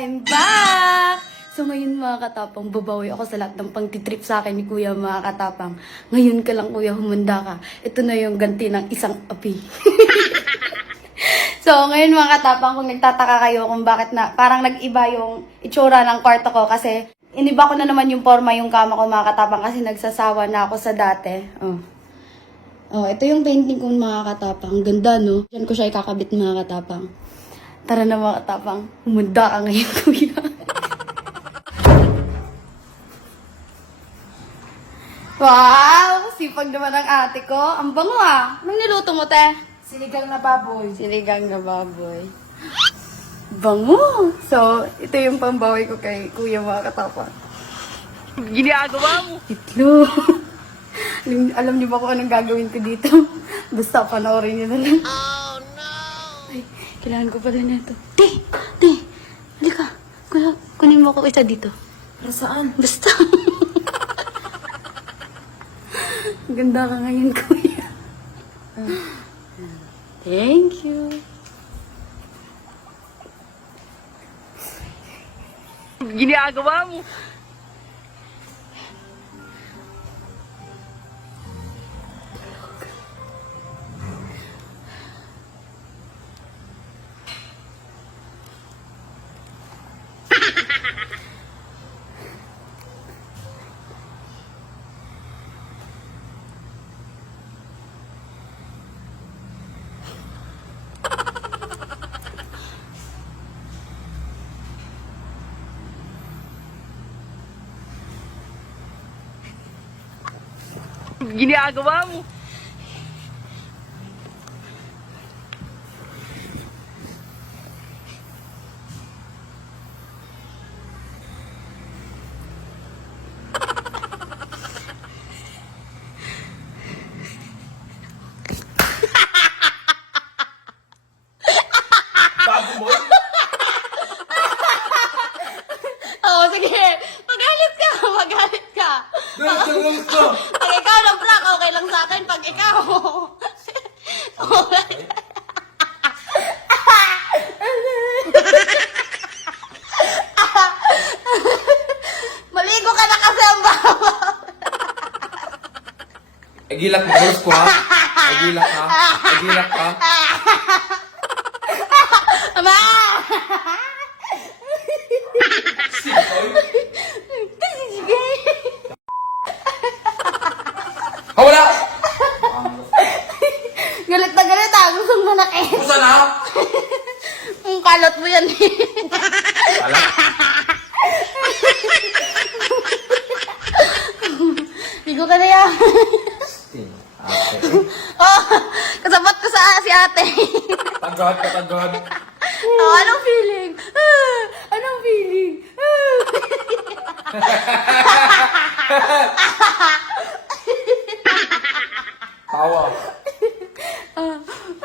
I'm back! So ngayon mga katapang, babawi ako sa lahat ng pangtitrip sa akin ni Kuya mga katapang. Ngayon ka lang Kuya, humanda ka. Ito na yung ganti ng isang api. So ngayon mga katapang, kung nagtataka kayo kung bakit na parang nag-iba yung itsura ng kwarto ko kasi iniba ko na naman yung forma yung kama ko mga katapang kasi nagsasawa na ako sa dati. Oh, ito yung painting ko mga katapang. Ang ganda, no? Diyan ko siya ikakabit mga katapang. Tara na mga katapang. Humanda ka ngayon, Kuya. Wow! Sipag naman ang ate ko. Ang bango ah. Anong niluto mo, te? Sinigang na baboy. Sinigang na baboy. Bango! So, ito yung pambawi ko kay Kuya mga katapang. Ginagawa mo? Itlog. Alam niyo ba kung anong gagawin ko dito? Basta panoorin niyo na lang. Oh, no! Ay, kailangan ko pala nito. Te! Halika. Kunin mo ko isa dito. Para saan? Basta. Ganda ka ngayon, Kuya. Thank you. Ginagawa mo? Ginagawa mo? Bago mo? Oo, sige. Magalit ka. Magalit ka. Nagtanong ka! Pag ikaw nag-prank, okay lang sa akin. Pag ikaw... Okay. Maligo ka na kasi ang bawa. Agilak mo, boss ko ha? Agilak ha? Agilak ha? Ama! Wala! Galit na galit ah. Gusto mo manakit. Kusa na? Ang kalot mo yan eh. Wala? Ligo ka na yan. Oh, kasabot ko sa si ate. Tagad ka, tagad. Oh, anong feeling? Anong feeling?